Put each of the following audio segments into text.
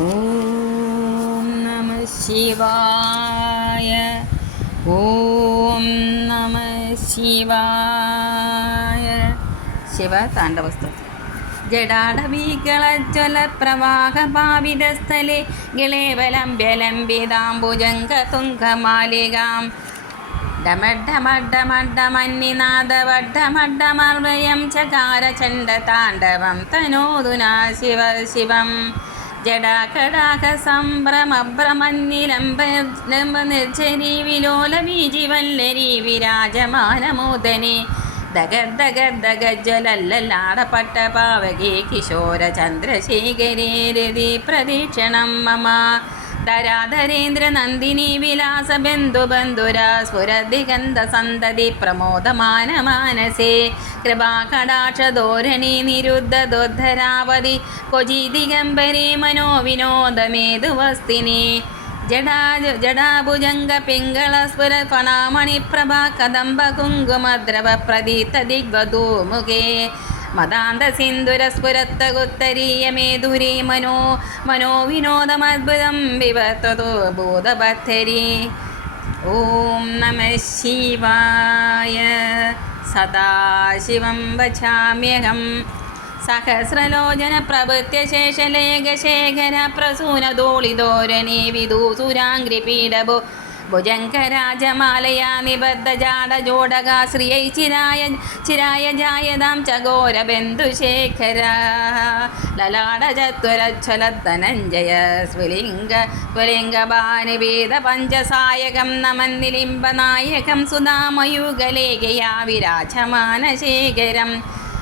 ഓം നമ ശിവായ ഓം നമ ശിവായ ശിവ താണ്ഡവസ്തുതി ജടാടവീകളജ്വലപ്രവാഹഭാവിതസ്ഥലെ ഗിളേവലംബ്യലംബിതാംബുജംഗതുംഗമാലികാം. ഡമഡ്ഡമഡ്ഡമഡ്ഡമന്നിനാദവഡ്ഡമഡ്ഡമർവയം ചകാരചണ്ഡതാണ്ഡവം. തനോതുനാ ശിവ ശിവം. ജടാകടാക സംഭ്രമഭ്രമന്നിലംബ നിർജരി വിലോല ബീജിവല്ലരി വിരാജമാനമോദനെ ദഗദ്ദഗദ്ദഗജ്വലല്ലാടപട്ട പാവകേ കിശോര ചന്ദ്രശേഖരേ പ്രദീക്ഷണം മമ ധരാധരേന്ദ്ര നന്ദിനി വിലാസ ബന്ധു ബന്ധുരാ സ്ഫുരദിഗന്ധ സന്തതി പ്രമോദമാന മാനസേ കൃപാകടാക്ഷധോരണി നിരുദ്ധ ദുദ്ധരാവതി കൊചി ദിഗംബരി മനോവിനോദമേതുവസ്തിനി ജഡാ ജഡാഭുജംഗ പിംഗള സ്ഫുര ഫണാമണി പ്രഭ കദംബ കുങ്കുമദ്രവ പ്രദീത ദിഗ്വധൂമുഖേ. മദാന്ത സിന്ദുര സ്ഫുരത്തകുത്തരീയ മേധുരി മനോ മനോവിനോദമത്ഭുതം വിവർത്തതോ ബോധബദ്ധരി ഓം നമ ശിവായ. സദാശിവം വചാമ്യഹം. സഹസ്രലോചന പ്രഭൃത്യ ശേഷലേഖശേഖര പ്രസൂനധൂളിതോരണി വിദൂസുരാംഗ്രിപീഡഭു ഭുജങ്കരാജമാലയാ നിബദ്ധ ജാടജോടക ശ്രിയൈ ചിരായ ചിരായ ജായതാം ചകോര ബന്ധുശേഖര ലലാടചത്വരച്ഛലധനഞ്ജയ സ്ഫുലിംഗ സ്ഫുലിംഗഭാനുവേദ പഞ്ചസായകം നമന്നിലിംബനായകം സുധാമയുഗലേഖയാ വിരാജമാനശേഖരം.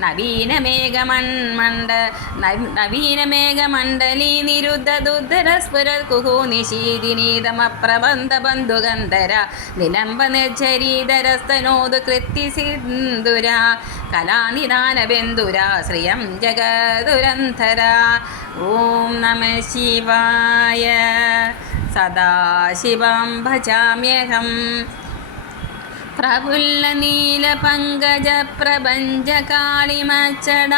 പ്രചണ്ഡ നവീനമേഘമണ്ഡലി നിരുദ്ധ ദുദ്ധര കുഹു നിശീതിനീതമ പ്രബന്ധ ബന്ധുഗന്ധര നിലംബ നിർജരീധരസ്തനോതു കൃത്തി സിന്ധുര കലാനിദാന ബന്ധുര ശ്രിയം ജഗദുരന്ധര. ഓം നമ ശിവായ സദാശിവം ഭജാമ്യഹം. പ്രഫുല്ല നീല പങ്കജ പ്രപഞ്ച കാളിമച്ചട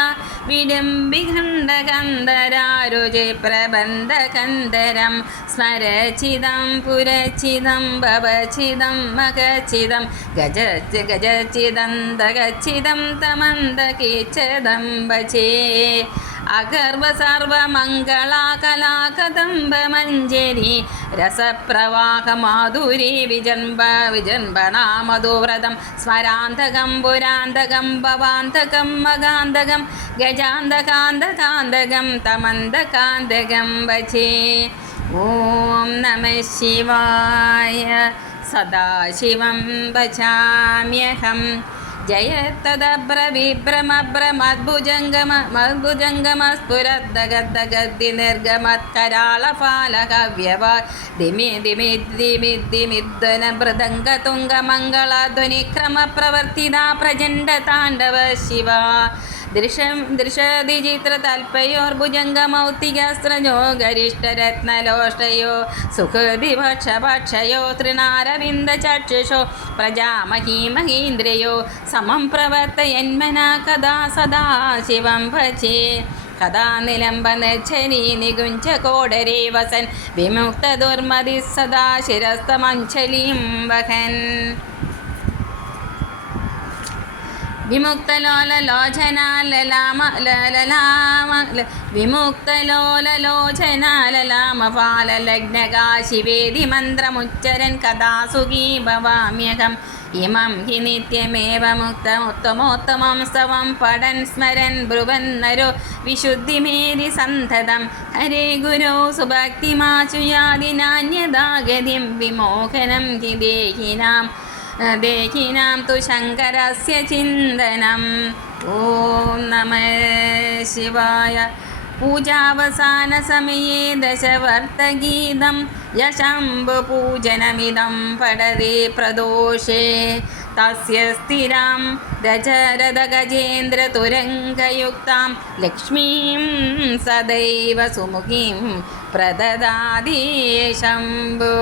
വിഡംബിഖണ്ഡകന്ധരാരുജി പ്രബന്ധകന്ധരം സ്മരചിതം പുരചിതം ഭവചിതം മകചിതം ഗജ ഗജചിദന്തകചിദം തമന്തകീച്ചദം ഭജേ അഗർവ രസപ്രവാഹമാധുരി വിജൻബ വിജൻബനാമധുവ്രതം സ്മരാന്തകം പുരാന്തകം ഭവാന്തകം മകാന്തകം ഗജാന്തകാന്തകാന്തകം തമന്തകാന്തകം ഭജേ. ഓം നമ ശിവായ. സദാശിവം ഭജാമ്യഹം. ജയത്തദഭ്രവിഭ്രമഭ്രമദ്ഭുജംഗമദ്ഭുജംഗമസ്ഫുരദ്ദഗദ്ദഗദ്ദി നിർഗമത്കരാളപാലകവ്യവ ദിമി ദിമി ദിമി ദിമിദ്വന മൃദംഗതുംഗമംഗളധ്വനിക്രമപ്രവർത്തിത പ്രചണ്ഡ താണ്ഡവ ശിവ. ദൃശം ദൃശദിചിത്രതൽപയോർഭുജംഗമൗത്തികസ്ത്രജോ ഗരിഷ്ടരത്നലോഷ്ടയോ തൃണാരവിന്ദ ചക്ഷുഷോ പ്രജാമഹീമഹീന്ദ്രയോ സമം പ്രവർത്തയന്മന കഥാ സദാ ശിവം ഭജേ. കഥാ നിലംബ നിർജനി നികുഞ്ച കോടരേ വസൻ. വിമുക്ത ദുർമതി സദാ ശിരസ്തമഞ്ജലിം വഹൻ. വിമുക്തലോലലോചനാലലാമ ലലാമ വിമുക്തലോലലോചനാലലാമപാലലഗ്നകാശിവേദി മന്ത്രമുച്ചരൻ കഥാസുഖീ ഭവാമ്യകം ഇമം ഹി നിത്യമേവ മുക്തമുത്തമോത്തമം സ്തവം പടൻ സ്മരൻ ബ്രുവന്നരോ വിശുദ്ധിമേരി സന്തതം ഹരേ ഗുരോ സുഭക്തിമാചുയാതി നാന്യതാഗതിം വിമോഹനം ഹി ദേഹിനാം. ദേഹിനാം തു ശങ്കരസ്യ ചിന്തനം ഓം നമ ശിവായ पूजावसानसमये दशवर्तगीतं यशम्बपूजनमिदं पडदे प्रदोषे तस्य स्थिरां दशरथगजेन्द्रतुरङ्गयुक्तां लक्ष्मीं सदैव सुमुखीं प्रददादि शम्भो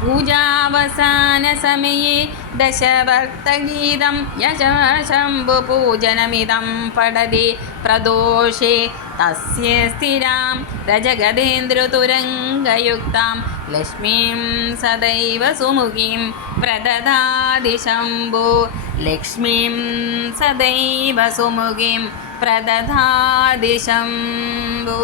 पूजावसानसमये दशभक्तगीतं यशम्भुपूजनमिदं पठति प्रदोषे। तस्य स्थिरां रजगदेन्द्रतुरङ्गयुक्तां लक्ष्मीं सदैव सुमुखीं प्रददाति शम्भो लक्ष्मीं सदैव सुमुखीं प्रददाति शम्भो